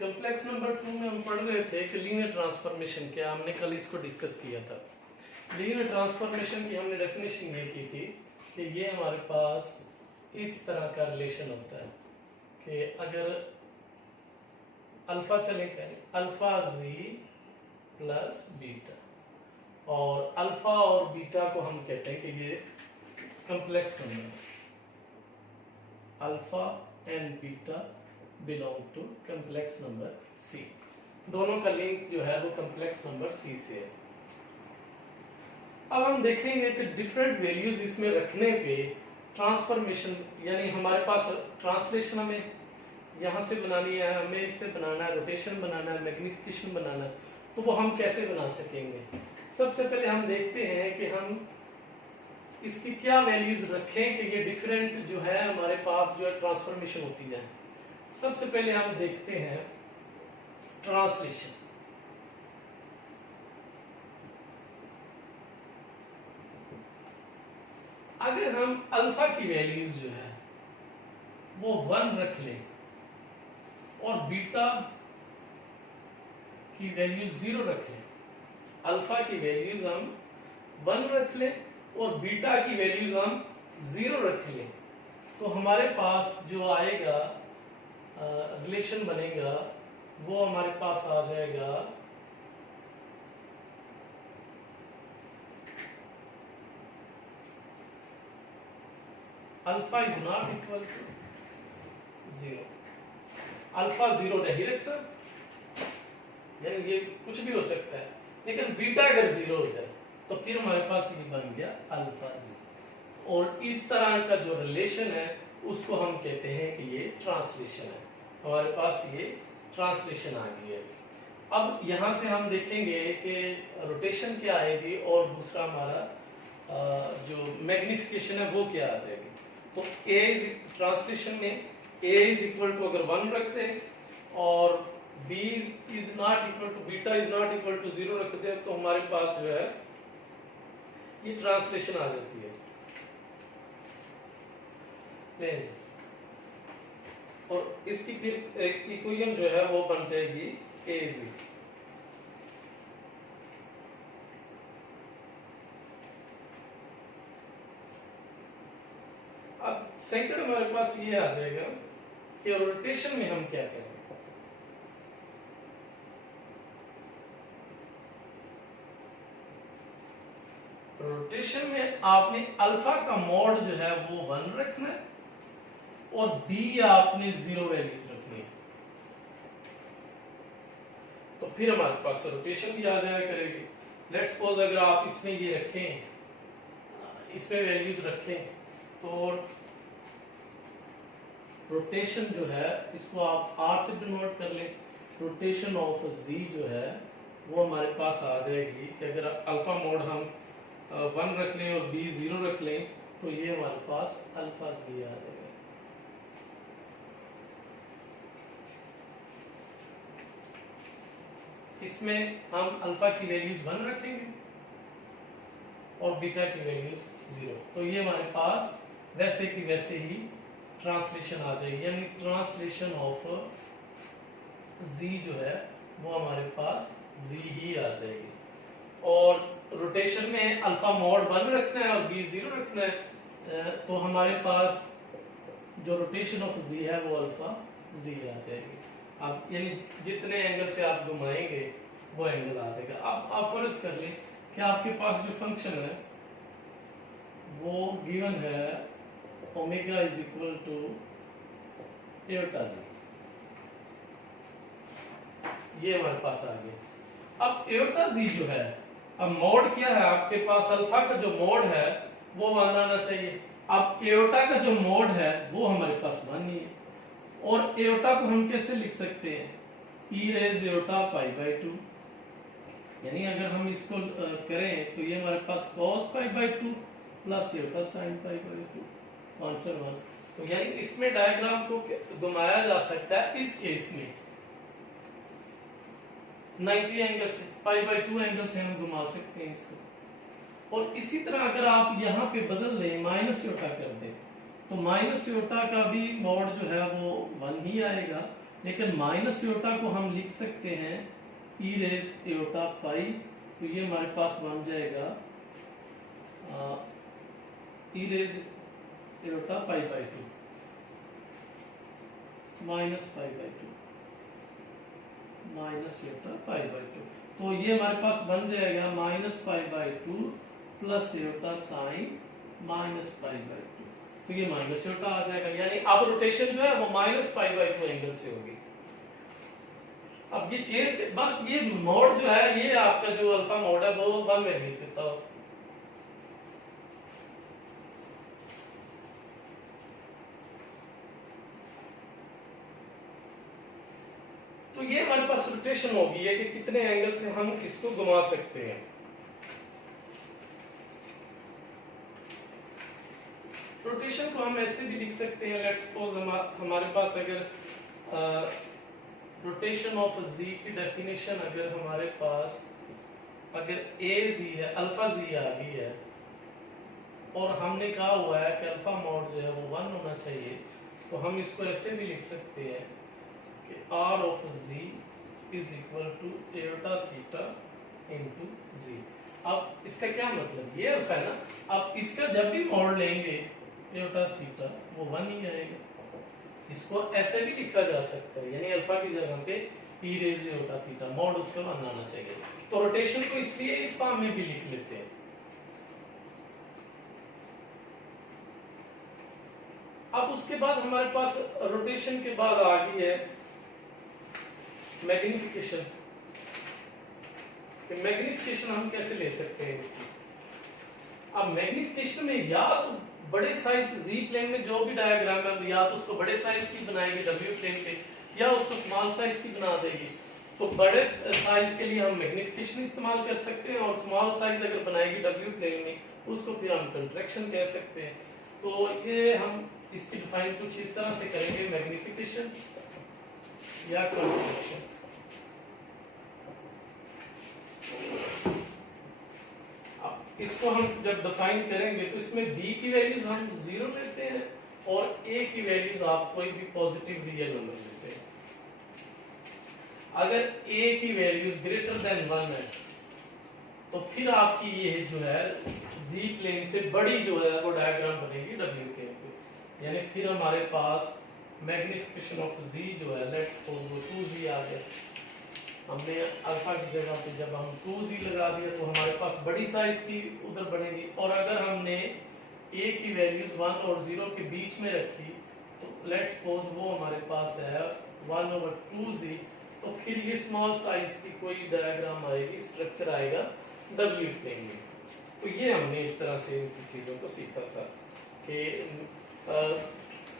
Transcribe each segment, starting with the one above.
Complex number 2 में हम पढ़ रहे थे कि लीनियर ट्रांसफॉर्मेशन क्या, हमने कल इसको डिस्कस किया था। लीनियर ट्रांसफॉर्मेशन की हमने डेफिनेशन ये की थी कि ये हमारे पास इस तरह का रिलेशन होता है कि अगर अल्फा चले करें अल्फा जी प्लस बीटा, और अल्फा और बीटा को हम कहते हैं कि ये complex number, alpha and beta belong to complex number C. दोनों का लिंक जो है वो कॉम्प्लेक्स नंबर सी से है। अब हम देखेंगे कि डिफरेंट वैल्यूज इसमें रखने पे ट्रांसफॉर्मेशन, यानी हमारे पास ट्रांसलेशन हमें यहां से बनानी है, हमें इससे बनाना है, रोटेशन बनाना है, मैग्निफिकेशन बनाना है, तो वो हम कैसे बना सकेंगे। सबसे पहले हम देखते हैं कि हम इसकी क्या वैल्यूज रखें कि ये डिफरेंट जो है हमारे पास जो है ट्रांसफॉर्मेशन होती जाए। सबसे पहले हम देखते हैं ट्रांसलेशन। अगर हम अल्फा की वैल्यूज जो है वो 1 रख लें और बीटा की वैल्यूज 0 रख लें, अल्फा की वैल्यूज हम 1 रख लें और बीटा की वैल्यूज हम 0 रख लें, तो हमारे पास जो आएगा रिलेशन बनेगा वो हमारे पास आ जाएगा alpha is not equal to 0। Alpha 0 नहीं रखना, यानी ये कुछ भी हो सकता है, लेकिन बीटा अगर 0 हो जाए तो फिर हमारे पास ये बन गया अल्फा 0। और इस तरह का जो रिलेशन है उसको हम कहते हैं कि ये ट्रांसलेशन है। हमारे पास ये ट्रांसलेशन आ गई है। अब यहां से हम देखेंगे कि रोटेशन क्या आएगी और दूसरा हमारा जो मैग्निफिकेशन है वो क्या आ जाएगी। तो ए इज ट्रांसलेशन में ए इज इक्वल टू अगर 1 रखते हैं और B is not equal to beta is not equal to 0 रखते हैं, तो हमारे पास जो है ये ट्रांसलेशन आ जाती है। और इसकी फिर इक्वेशन जो है वो बन जाएगी AZ। अब सेकंड हमारे पास ये आ जाएगा कि रोटेशन में हम क्या करें। रोटेशन में आपने अल्फा का मॉड जो है वो 1 रखना है और बी आपने 0 वैल्यूज रखनी है, तो फिर हमारे पास रोटेशन भी आ जाया करेगी। लेट्स सपोज अगर आप इसमें ये रखें, इसमें वैल्यूज रखें, तो रोटेशन जो है इसको आप R से डिनोट कर लें। रोटेशन ऑफ Z जो है वो हमारे पास आ जाएगी कि अगर अल्फा मोड हम 1 रख लें और B 0 रख लें, तो ये हमारे पास अल्फा Z आ जाएगा। इसमें हम अल्फा की वैल्यूज 1 रखेंगे और बीटा की वैल्यूज 0, तो ये हमारे पास वैसे की वैसे ही ट्रांसलेशन आ जाएगी, यानी ट्रांसलेशन ऑफ Z जो है वो हमारे पास Z ही आ जाएगी। और रोटेशन में अल्फा मॉड 1 रखना है और B 0 रखना है, तो हमारे पास जो रोटेशन ऑफ Z है वो अल्फा Z आ जाएगी। अब यानी जितने एंगल से आप घुमाएंगे वो एंगल आ जाएगा। अब आप फर्ज कर लें कि आपके पास जो फंक्शन है वो गिवन है ओमेगा इज इक्वल टू एटा जी, ये हमारे पास आ गया। अब एटा जी जो है, अब मोड क्या है आपके पास, अल्फा का जो मोड है वो 1 आना चाहिए। अब एटा का जो मोड है वो हमारे पास 1 नहीं है, और एटा को हम कैसे लिख सकते हैं, e raise Etah pi by 2, यानी अगर हम इसको करें तो ये हमारे पास cos pi by 2 plus iota sine pi by 2 answer 1। तो यानी इसमें डायग्राम को घुमाया जा सकता है इस केस में 90 एंगल से, पाई बाई 2 एंगल से हम घुमा सकते हैं इसको। और इसी तरह अगर आप यहाँ पे बदल दें, माइनस एटा कर दें, तो माइनस एटा का भी मोड जो है वो 1 ही आएगा, लेकिन माइनस एयोटा को हम लिख सकते हैं ई रेज एयोटा पाई, तो ये हमारे पास बन जाएगा e raise iota pi by 2 minus pi by 2 minus iota pi by 2, तो ये हमारे पास बन जाएगा minus pi by 2 plus iota sine minus pi by 2, तो ये माइनस एयोटा आ जाएगा। यानी अब रोटेशन जो है वो माइनस पाई बाई 2 एंगल से होगी। अब ये चेंज, बस ये मोड जो है, ये आपका जो अल्फा मोड है वो 1 में भेज देता हो। तो ये हमारे पास रोटेशन होगी है कि कितने एंगल से हम इसको घुमा सकते हैं। रोटेशन को हम ऐसे भी लिख सकते हैं, लेट्स सपोज हमारे पास अगर रोटेशन ऑफ जी की डेफिनेशन अगर हमारे पास अगर ए जी है, अल्फा जी आ गई है और हमने कहा हुआ है कि अल्फा मॉड जो है वो 1 होना चाहिए, तो हम इसको ऐसे भी लिख सकते हैं कि R of G is equal to iota theta into G. अब इसका क्या मतलब, ये अल्फा है ना, अब इसका जब भी मॉड लेंगे एयोटा थीटा वो 1 ही आएगा। इसको ऐसे भी लिखा जा सकता है, यानी अल्फा की जगह पे ई रेज एयोटा थीटा मॉड उसका 1 आना चाहिए। तो रोटेशन को इसलिए इस फॉर्म में भी लिख लेते हैं। अब उसके बाद हमारे पास रोटेशन के बाद आ गई है मैग्निफिकेशन। मैग्निफिकेशन हम कैसे ले सकते हैं इसकी? अब मैग्निफिकेशन में या तो बड़े साइज जी प्लेन में जो भी डायग्राम है, या तो उसको बड़े साइज की बनाएगी डब्ल्यू प्लेन पे, या उसको स्मॉल साइज की बना देगी। तो बड़े साइज के लिए हम मैग्निफिकेशन इस्तेमाल कर सकते हैं, और स्मॉल साइज अगर बनाएगी डब्ल्यू प्लेन में उसको फिर हम कंट्रैक्शन कह सकते हैं। तो ये हम इसकी डिफाइन कुछ इस तरह से करेंगे, मैग्निफिकेशन या कंट्रैक्शन। इसको हम जब डिफाइन करेंगे तो इसमें b की वैल्यूज हम 0 लेते हैं और a की वैल्यूज आप कोई भी पॉजिटिव रियल नंबर लेते हैं। अगर a की वैल्यूज ग्रेटर देन 1 है तो फिर आपकी ये जो है z प्लेन से बड़ी जो है वो डायग्राम बनेगी w प्लेन पे। यानी फिर हमारे पास मैग्निफिकेशन ऑफ z जो है, लेट्स सपोज वो 2z आ गया। हमने अल्फा की जगह पे जब हम 2z लगा दिया तो हमारे पास बड़ी साइज की उधर बनेगी, और अगर हमने a की वैल्यूज 1 और 0 के बीच में रखी तो लेट्स सपोज वो हमारे पास है 1/2z, तो फिर ये स्मॉल साइज की कोई डायग्राम आएगी, स्ट्रक्चर आएगा w प्लेन में। तो ये हमने इस तरह से इन चीजों को सीखा था कि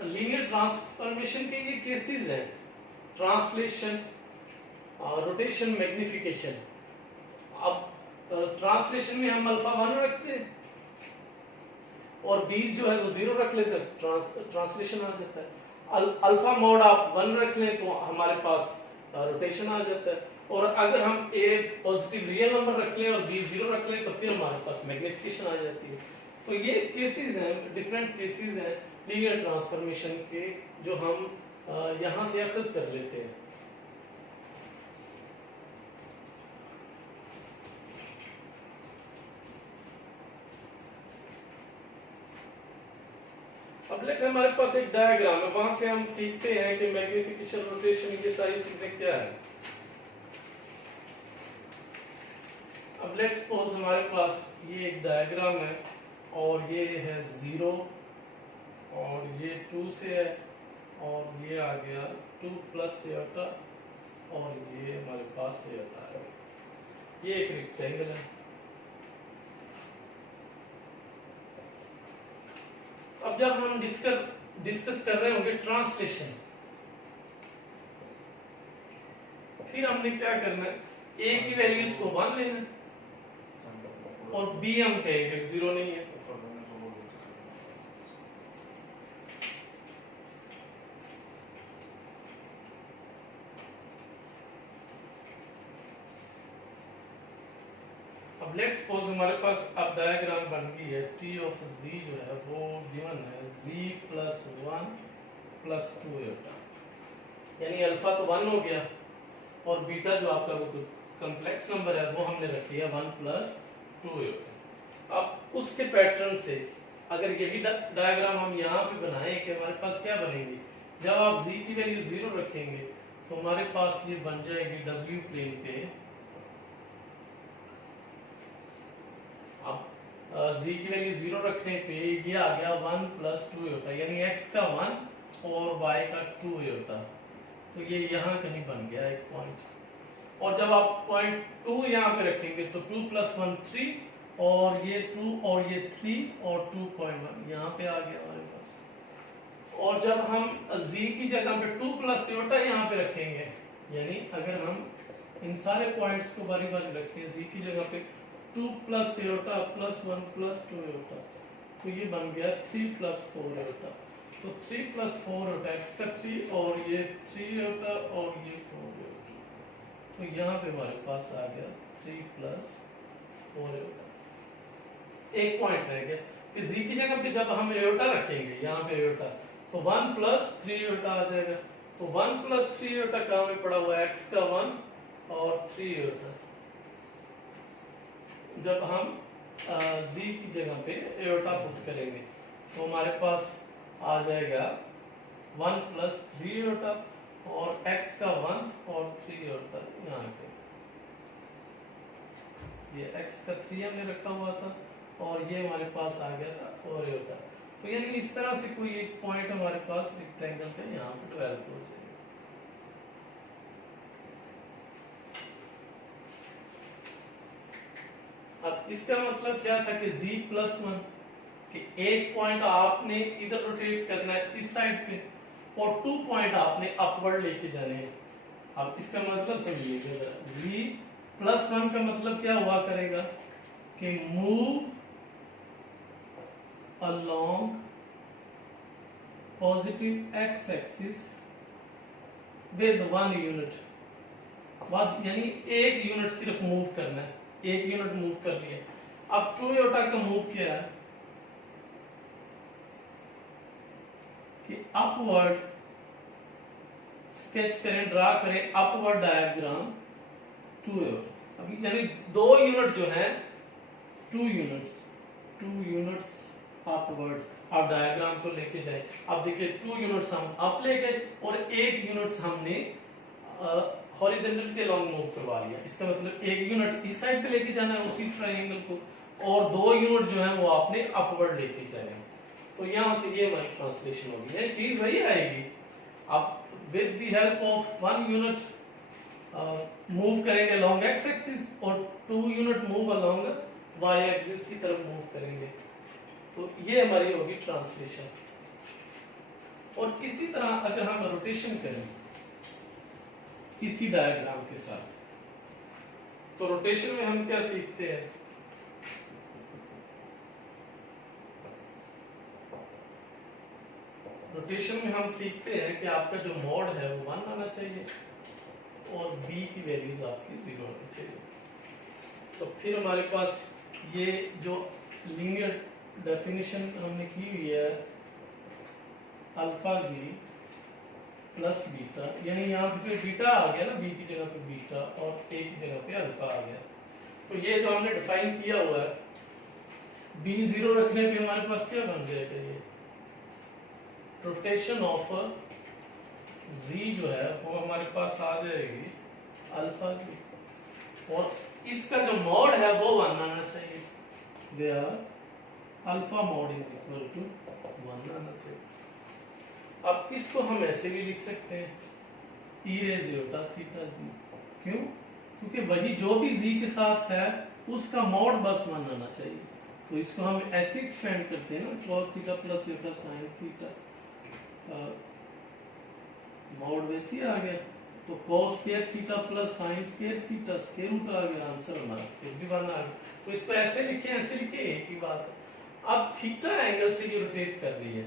लीनियर ट्रांसफॉर्मेशन के ये केसेस हैं, ट्रांसलेशन, रोटेशन, मैग्निफिकेशन। अब ट्रांसलेशन में हम अल्फा 1 रखते हैं और बीज जो है वो 0 रख लेते हैं, ट्रांसलेशन आ जाता है। अल्फा मोड आप 1 रख लें तो हमारे पास रोटेशन आ जाता है, और अगर हम ए पॉजिटिव रियल नंबर रख लें और बी 0 रख लें तो फिर हमारे पास मैग्निफिकेशन आ जाती है। तो ये केसेस हैं, डिफरेंट केसेस हैं लीनियर ट्रांसफॉर्मेशन के, जो हम यहां से अखज़ कर लेते हैं। अब लेट हमारे पास एक डायग्राम है, वहां से हम सीखते हैं कि मैग्निफिकेशन, रोटेशन, ये सारी चीजें क्या है। अब लेट्स सपोज हमारे पास ये एक डायग्राम है और ये है 0 और ये 2 से है और ये आ गया 2 प्लस एयोटा और ये हमारे पास एयोटा है। ये एक रेक्टेंगल है। अब जब हम डिस्कस कर रहे होंगे ट्रांसलेशन, फिर हमने क्या करना है, ए की वैल्यूज को 1 लेना और बी हम कहेंगे 0 नहीं है। अब लेट्स सपोज हमारे पास अब डायग्राम बन गई है, टी ऑफ जी जो है वो गिवन है z + 1 + 2 एटा। यानी अल्फा तो 1 हो गया और बीटा जो आपका कॉम्प्लेक्स नंबर है वो हमने रखी है 1 + 2 आयोटा। अब उसके पैटर्न से अगर यही डायग्राम हम यहाँ पे बनाएं कि हमारे पास क्या बनेगी, जब आप z की वैल्यू 0 रखेंगे तो हमारे पास ये बन जाएगी w प्लेन पे, अब z की वैल्यू 0 रखने पे ये आ गया 1 + 2 आयोटा, यानी x का 1 और y का 2 आयोटा। तो ये यहाँ कहीं बन गया एक पॉइंट, और जब आप पॉइंट 2 यहाँ पे रखेंगे तो 2 + 1 3, और ये 2 और ये 3 और 2.1 यहाँ पे आ गया हमारे पास। और जब हम z की जगह पे 2 + आयोटा यहाँ पे रखेंगे, यानी अगर हम इन सारे पॉइंट्स को बारी बारी रखें, z की जगह पे 2 + आयोटा + 1 + 2 आयोटा, तो ये बन गया 3 + 4 आयोटा। तो 3 + 4 आयोटा, x का 3 और ये 3 आयोटा और ये 4 आयोटा, तो यहाँ पे हमारे पास आ गया 3 + 4 आयोटा। एक पॉइंट रह गया कि z की जगह पे जब हम आयोटा रखेंगे यहाँ पे आयोटा, तो 1 + 3 आयोटा आ जाएगा। तो 1 + 3 आयोटा कहाँ पे पड़ा हुआ है, x का 1 और 3 आयोटा। जब हम z की जगह पे आयोटा पुट करेंगे तो हमारे पास आ जाएगा 1 + 3 आयोटा और x का 1 और 3 आयोटा यहाँ पे। ये x का 3 हमने रखा हुआ था और ये हमारे पास आ गया था 4 आयोटा। तो यानी इस तरह से कोई एक पॉइंट हमारे पास रेक्टेंगल पे यहाँ पे डेवलप हो जाएगा। अब इसका मतलब क्या था कि z + 1 कि एक पॉइंट आपने इधर रोटेट करना है इस साइड पे और 2 पॉइंट आपने अपवर्ड लेके जाने हैं। अब इसका मतलब समझिएगा जरा, z + 1 का मतलब क्या हुआ करेगा कि move along positive x axis with 1 unit, बाद यानी एक यूनिट सिर्फ मूव करना है, एक यूनिट मूव कर लिया। अब 2 आयोटा का मूव क्या है कि अपवर्ड स्केच करें, ड्रा करें अपवर्ड डायग्राम 2 आयोटा। अभी यानी 2 यूनिट जो है 2 यूनिट्स अपवर्ड, आप डायग्राम को लेके जाए। अब देखिए 2 यूनिट्स हम अप ले गए और 1 यूनिट्स हमने हॉरिजॉन्टल के लॉन्ग मूव करवा लिया। इसका मतलब 1 यूनिट इस साइड पे लेके जाना है उसी ट्रायंगल को, और 2 यूनिट जो है वो आपने अपवर्ड लेके जाने। तो यहां से ये हमारी ट्रांसलेशन होगी, ये चीज वही आएगी। अब with the help of 1 unit move करेंगे अलोंग x एक्सिस और 2 unit move along y axis की तरफ मूव करेंगे। तो ये हमारी होगी ट्रांसलेशन। और इसी तरह अगर हम रोटेशन करें इसी डायग्राम के साथ, तो रोटेशन में हम क्या सीखते हैं, रोटेशन में हम सीखते हैं कि आपका जो मोड है वो 1 आना चाहिए और b की वैल्यूज आपकी 0 होनी चाहिए। तो फिर हमारे पास ये जो लीनियर डेफिनेशन हमने की हुई है अल्फा z प्लस बीटा, यानी यहाँ पे बीटा आ गया ना, b की जगह पे बीटा और a की जगह पे अल्फा आ गया। तो ये जो हमने डिफाइन किया हुआ है b 0 रखने पे हमारे पास क्या बन जाएगा, ये रोटेशन ऑफ z जो है वो हमारे पास आ जाएगी अल्फा z, और इसका जो मोड है वो 1 आना चाहिए, where alpha mod is equal to 1 आना चाहिए। अब इसको हम ऐसे भी लिख सकते हैं e raise iota theta z, क्यों? क्योंकि वही जो भी z के साथ है उसका मोड बस 1 आना चाहिए। तो इसको हम ऐसे एक्सपेंड करते हैं ना, cos theta plus iota sin theta, mod वैसे ही आ गया। तो cos square theta plus sin square theta square root आ गया, आंसर हमारा फिर भी 1 आ गया। तो इसको ऐसे लिखे, ऐसे लिखे, एक ही बात है। अब थीटा एंगल से ये रोटेट कर रही है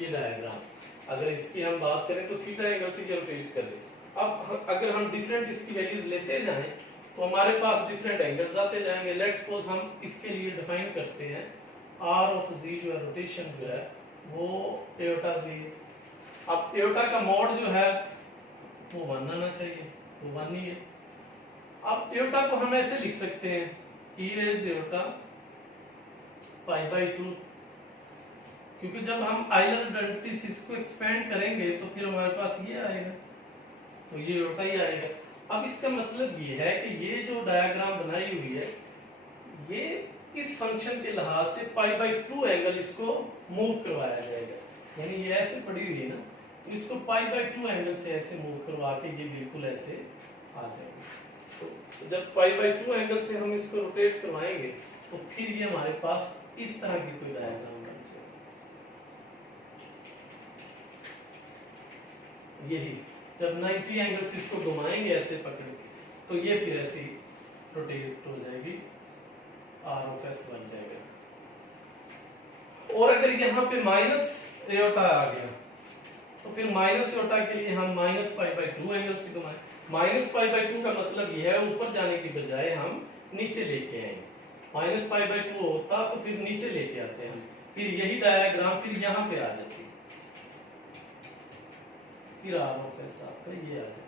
ये डायग्राम, अगर इसकी हम बात करें तो थीटा एंगल से ये रोटेट कर रही है। अब अगर हम डिफरेंट इसकी वैल्यूज लेते जाएं तो हमारे पास डिफरेंट एंगल्स आते जाएंगे। लेट्स सपोज हम इसके लिए डिफाइन करते हैं आर ऑफ z जो है रोटेशन जो है वो एयोटा z। अब एयोटा का मोड जो है वो 1 आना चाहिए, वो 1 ही है। अब एयोटा को हम ऐसे लिख सकते हैं e रेज एयोटा π/2, क्योंकि जब हम आइलर आइडेंटिटीज इसको एक्सपेंड करेंगे तो फिर हमारे पास ये आएगा, तो ये एयोटा ही आएगा। अब इसका मतलब ये है कि ये जो डायग्राम बनाई हुई है ये इस फंक्शन के लिहाज से π/2 एंगल इसको मूव करवाया जाएगा, यानी ये ऐसे पड़ी हुई है ना, तो इसको π/2 एंगल से ऐसे मूव करवा के ये बिल्कुल ऐसे आ जाएगा। तो जब π/2 एंगल से हम इसको रोटेट करवाएंगे तो फिर ये हमारे पास इस तरह की कोई डायग्राम बन जाएगा। यही जब 90 एंगल से इसको घुमाएंगे ऐसे पकड़ के तो ये फिर ऐसे रोटेट हो जाएगी, R(s) बन जाएगा। और अगर यहाँ पे माइनस एयोटा आ गया तो फिर माइनस एयोटा के लिए हम -π/2 एंगल से घुमाएं। -π/2 का मतलब यह है ऊपर जाने की बजाय हम नीचे लेके आएंगे। -π/2 होता तो फिर नीचे लेके आते हैं, फिर यही डायग्राम फिर यहाँ पे आ जाती, फिर R(s) आपका ये आ जाता।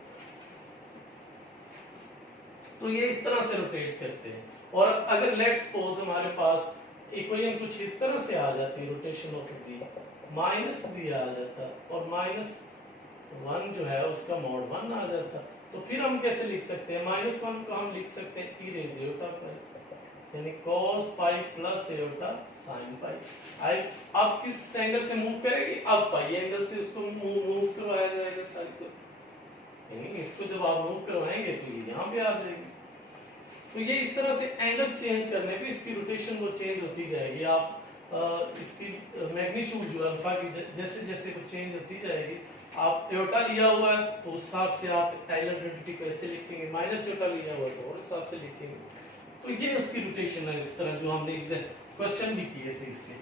तो ये इस तरह से रोटेट करते हैं। और अगर लेट्स सपोज हमारे पास इक्वेशन कुछ इस तरह से आ जाती, रोटेशन ऑफ z -z आ जाता और -1 जो है उसका mod 1 आ जाता, तो फिर हम कैसे लिख सकते हैं? -1 को हम लिख सकते हैं e रेज़ एयोटा π, यानी cos π प्लस एयोटा sin π। अब किस एंगल से मूव करेगी? अब पाई एंगल से उसको मूव करवाया जाएगा सारी को, यानी इसको जब आप मूव करवाएंगे तो ये यहाँ पे आ जाएगी। तो ये इस तरह से एंगल चेंज करने पे इसकी रोटेशन वो चेंज होती जाएगी। आप इसकी मैग्नीट्यूड जो अल्फा की जैसे जैसे वो चेंज होती जाएगी। आप एयोटा लिया हुआ है तो उस हिसाब से आप आइलर आइडेंटिटी को ऐसे लिखेंगे, माइनस एयोटा लिया हुआ है तो और हिसाब से लिखेंगे। तो ये उसकी रोटेशन है इस तरह, जो हमने क्वेश्चन भी किए थे इसके।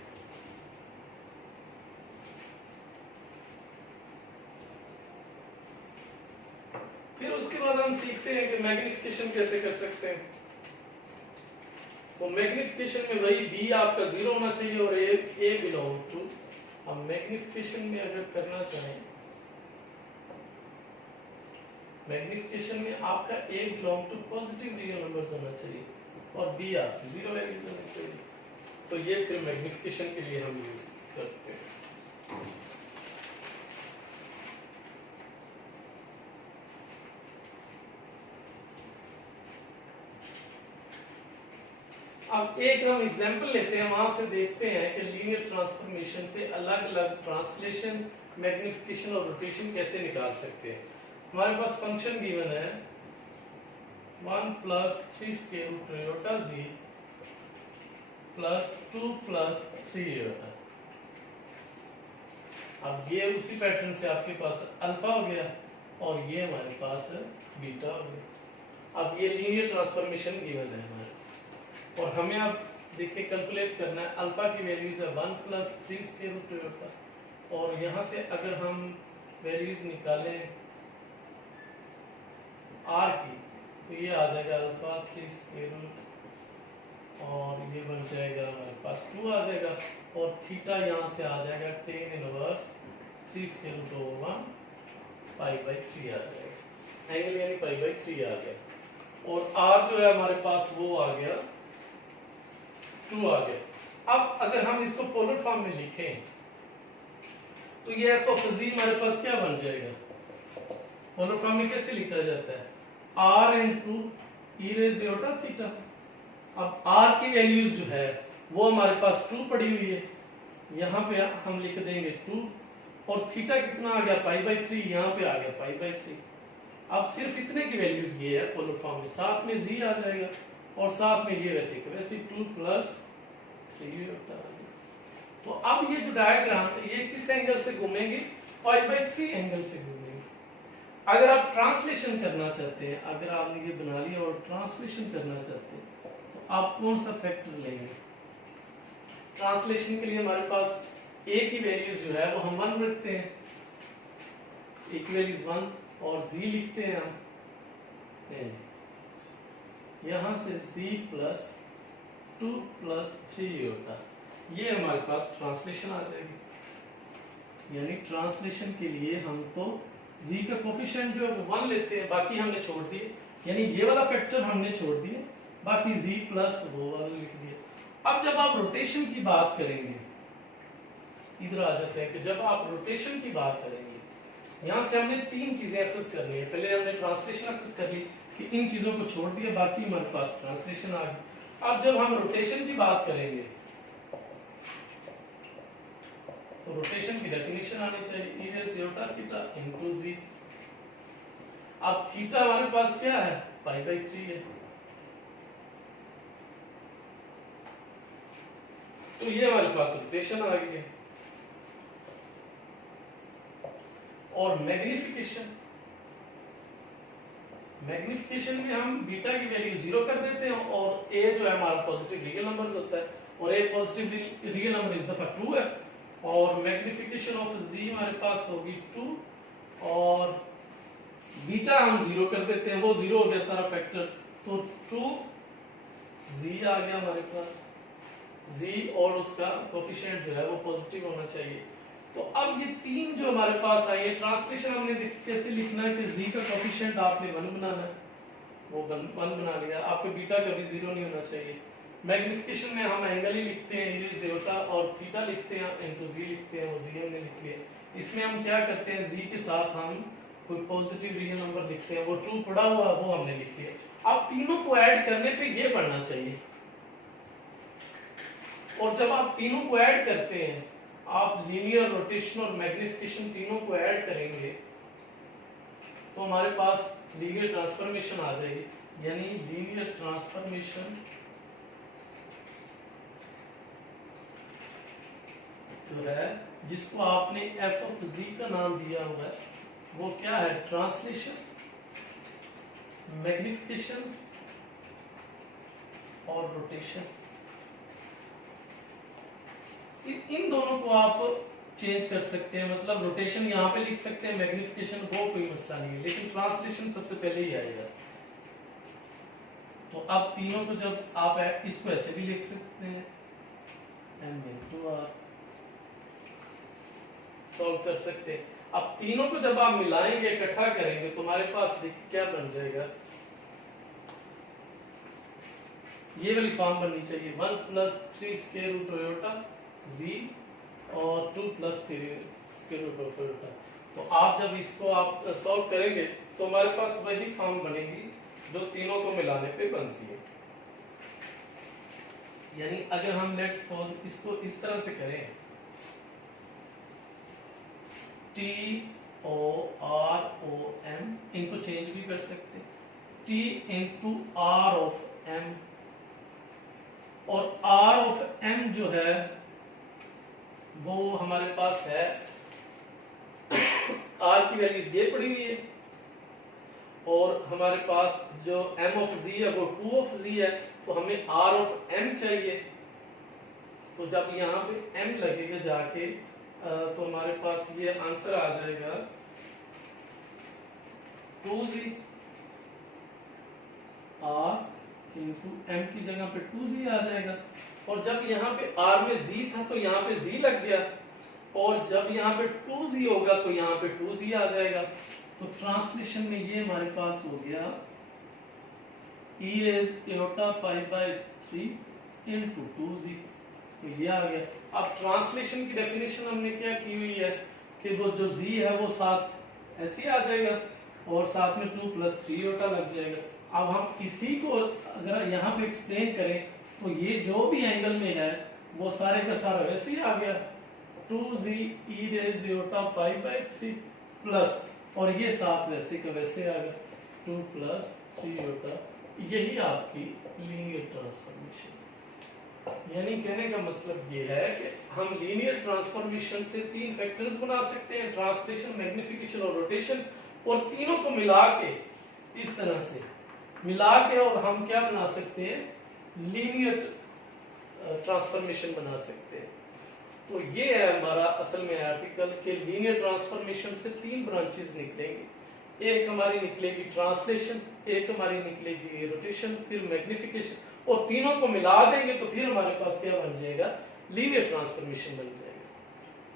फिर उसके बाद हम सीखते हैं कि मैग्निफिकेशन कैसे कर सकते हैं। तो मैग्निफिकेशन में वही b आपका 0 होना चाहिए और a बिलोंग टू, हम मैग्निफिकेशन में अगर करना चाहें, मैग्निफिकेशन में आपका a belong to positive real numbers होना चाहिए और b आपकी 0 वैल्यूज होनी चाहिए। तो ये फिर मैग्निफिकेशन के लिए हम यूज करते हैं। अब एक हम एग्जांपल लेते हैं, वहां से देखते हैं कि लीनियर ट्रांसफॉर्मेशन से अलग अलग ट्रांसलेशन, मैग्निफिकेशन और रोटेशन कैसे निकाल सकते हैं। हमारे पास फंक्शन गिवन है 1 + 3 square root iota z plus 2 + 3 iota. अब ये उसी पैटर्न से आपके पास अल्फा हो गया और ये हमारे पास बीटा हो गया। अब ये लीनियर ट्रांसफॉर्मेशन गिवन है हमारे, और हमें अब देखिए कैलकुलेट करना है। अल्फा की वैल्यूज है 1 + 3 स्क्वायर रूट एयोटा, और यहाँ से अगर हम वैल्यूज निकालें r की तो ये आ जाएगा अल्फा 3 स्क्वायर रूट, और ये बन जाएगा हमारे पास 2 आ जाएगा, और थीटा यहाँ से आ जाएगा tan inverse 3 square root over 1 π/3 आ जाएगा, एंगल यानी π/3 आ गया। और r जो है हमारे पास वो आ गया 2 आ गया। अब अगर हम इसको पोलर फॉर्म में लिखें तो ये f ऑफ z हमारे पास क्या बन जाएगा? पोलर फॉर्म में कैसे लिखा जाता है? r into e raise iota theta. अब r की वैल्यूज जो है वो हमारे पास 2 पड़ी हुई है, यहाँ पे हम लिख देंगे 2, और थीटा कितना आ गया? π/3, यहाँ पे आ गया π/3। अब सिर्फ इतने की वैल्यूज ये है पोलर फॉर्म में, साथ में z आ जाएगा और साथ में ये वैसे 2 + 3 होता है। तो अब ये जो डायग्राम है ये किस एंगल से घूमेंगे? π/3 एंगल से घूमेंगे। अगर आप ट्रांसलेशन करना चाहते हैं, अगर आपने ये बना लिया और ट्रांसलेशन करना चाहते हैं तो आप कौन सा फैक्टर लेंगे? ट्रांसलेशन के लिए हमारे पास a की वैल्यूज जो है वो हम 1 रखते हैं, a की वैल्यूज 1, और z लिखते हैं हम, यहां से z + 2 + 3 होता, ये हमारे पास ट्रांसलेशन आ जाएगी। यानी ट्रांसलेशन के लिए हम तो z का कोफिशिएंट जो है वो 1 लेते हैं, बाकी हमने छोड़ दिए, यानी ये वाला फैक्टर हमने छोड़ दिए, बाकी z प्लस वो वाला लिख दिया। अब जब आप रोटेशन की बात करेंगे, इधर आ जाते हैं कि जब आप रोटेशन की बात करेंगे, यहां से हमने 3 चीजें एक्सेस करनी है। पहले हमने ट्रांसलेशन एक्सेस कर ली कि इन चीजों को छोड़ दिया, बाकी हमारे पास ट्रांसलेशन आ गई। अब जब हम रोटेशन की बात करेंगे तो रोटेशन की डेफिनेशन आनी चाहिए, e raise iota theta into z। अब थीटा हमारे पास क्या है, π/3 है, तो ये हमारे पास रोटेशन आ गई है। और मैग्निफिकेशन में हम बीटा की वैल्यू 0 कर देते हैं, और a जो है हमारा पॉजिटिव रियल नंबर्स होता है, और a पॉजिटिव रियल नंबर इस दफा 2 है, और मैग्निफिकेशन ऑफ z हमारे पास होगी 2, और बीटा हम 0 कर देते हैं, वो 0 हो गया सारा फैक्टर, तो 2z आ गया हमारे पास, z और उसका कोफिशिएंट जो है वो पॉजिटिव होना चाहिए। तो अब ये 3 जो हमारे पास आई है, ट्रांसलेशन हमने कैसे लिखना है कि z का कोफिशिएंट आपने 1 बनाना है, वो 1 बना लिया, आपके बीटा कभी 0 नहीं होना चाहिए। मैग्निफिकेशन में हम एंगल ही लिखते हैं, e रेज़ योटा, और थीटा लिखते हैं इनटू z लिखते हैं, वो z हमने लिख लिया। इसमें हम क्या करते हैं, z के साथ हम कोई पॉजिटिव रियल नंबर लिखते हैं, वो 2 पड़ा हुआ वो हमने लिख लिया। अब तीनों को ऐड करने पे ये पढ़ना चाहिए, और जब आप तीनों को ऐड करते हैं, आप लीनियर, रोटेशन और मैग्निफिकेशन तीनों को ऐड करेंगे तो हमारे पास लीनियर ट्रांसफॉर्मेशन आ जाएगी, यानी लीनियर ट्रांसफॉर्मेशन जो है, जिसको आपने f ऑफ z का नाम दिया हुआ है, वो क्या है, ट्रांसलेशन, मैग्निफिकेशन और रोटेशन। इन दोनों को आप चेंज कर सकते हैं, मतलब रोटेशन यहाँ पे लिख सकते हैं, मैग्निफिकेशन वो कोई मसला नहीं है, लेकिन ट्रांसलेशन सबसे पहले ही आएगा। तो अब तीनों को जब आप इसको ऐसे भी लिख सकते हैं, m/r सॉल्व कर सकते हैं। अब तीनों को जब आप मिलाएंगे, इकट्ठा करेंगे, तो हमारे पास क्या बन जाएगा, ये वाली फॉर्म बननी चाहिए, 1 + 3 स्क्वायर रूट योटा z और 2 + 3 स्क्वायर रूट ऑफ योटा। तो आप जब इसको आप सॉल्व करेंगे तो हमारे पास वही फॉर्म बनेगी जो तीनों को मिलाने पे बनती है। यानी अगर हम लेट्स सपोज इसको इस तरह से करें, TOROM, इनको चेंज भी कर सकते हैं, T × R of M, और R of M जो है वो हमारे पास है, R की वैल्यू ये पड़ी हुई है, और हमारे पास जो M of Z है वो 2 of Z है, तो हमें R of M चाहिए। तो जब यहाँ पे M लगेगा जाके, तो हमारे पास ये आंसर आ जाएगा 2Z, R × M की जगह पे 2Z आ जाएगा, और जब यहाँ पे R में Z था तो यहाँ पे Z लग गया, और जब यहाँ पे 2Z होगा तो यहाँ पे 2Z आ जाएगा। तो ट्रांसलेशन में ये हमारे पास हो गया e रेज़ योटा π/3 × 2Z, तो ये आ गया। अब ट्रांसलेशन की डेफिनेशन हमने क्या की हुई है कि वो जो z है वो साथ ऐसे आ जाएगा, और साथ में 2 + 3 योटा लग जाएगा। अब हम इसी को अगर यहाँ पे एक्सप्लेन करें तो ये जो भी एंगल में है वो सारे का सारा वैसे ही आ गया, 2z e raise Yotta π/3 plus, और ये साथ वैसे का वैसे आ गया 2 + 3 योटा। यही आपकी लीनियर ट्रांसफॉर्मेशन। यानी कहने का मतलब ये है कि हम लीनियर ट्रांसफॉर्मेशन से 3 फैक्टर्स बना सकते हैं, ट्रांसलेशन, मैग्निफिकेशन और रोटेशन, और तीनों को मिला के इस तरह से मिला के और हम क्या बना सकते हैं, लीनियर ट्रांसफॉर्मेशन बना सकते हैं। तो ये है हमारा असल में आर्टिकल के लीनियर ट्रांसफॉर्मेशन से 3 ब्रांचेस निकलेंगी, एक हमारी निकलेगी ट्रांसलेशन, एक हमारी निकलेगी रोटेशन, फिर मैग्निफिकेशन, और तीनों को मिला देंगे तो फिर हमारे पास क्या बन जाएगा, लीनियर ट्रांसफॉर्मेशन बन जाएगा।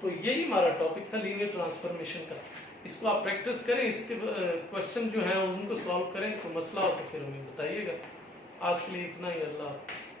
तो यही हमारा टॉपिक था लीनियर ट्रांसफॉर्मेशन का। इसको आप प्रैक्टिस करें, इसके क्वेश्चन जो है उनको सॉल्व करें, तो मसला हो तो फिर हमें बताइएगा। आज के लिए इतना ही, अल्लाह हाफ़िज़।